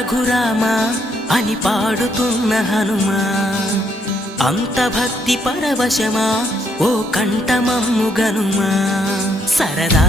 రఘురామా అని పాడుతున్న హనుమా, అంత భక్తి పరవశమా ఓ కంఠమమ్ము గనుమా. సరదా